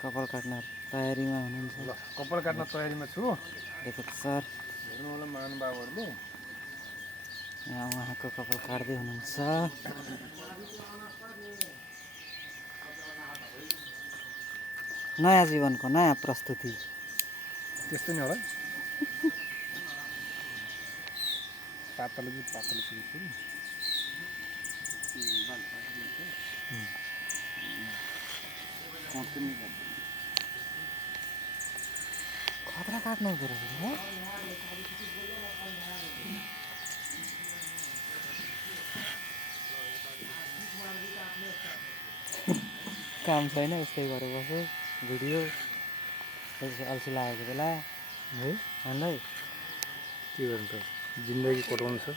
कपाल काट्न तयारीमा हुनुहुन्छ। ल कपाल काट्न तयारीमा छु। देखो सर हेर्नु होला महानुभावहरूले यहाँ उहाँको कपाल काट्दै हुनुहुन्छ। नयाँ जीवनको नयाँ प्रस्तुति त्यस्तै नै होला। पातलो पातलो छु। खतरा काट्नु हुँदो रहेछ। काम छैन यस्तै गरेर बस्यो भिडियो अल्छी लागेको बेला है हामीलाई के गर्नु त जिन्दगी कटाउनु छ।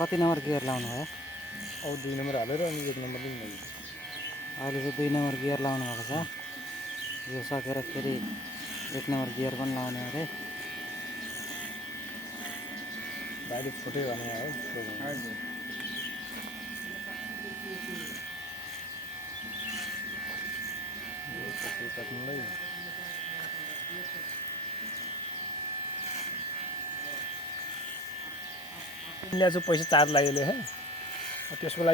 कति नम्बर गियर लाउनु भयो? अब 2 नम्बर हालेर अनि 1 नम्बर पनि मैले अहिले चाहिँ 2 नम्बर गियर लाउनु भएको छ। यो सकेर फेरि 1 नम्बर गियर पनि लाउने अरे। बाहिर फोटै गर्नु है काट्नुलाई ल्याएको पैसा चार्ज लाग्यो त्यसको लागि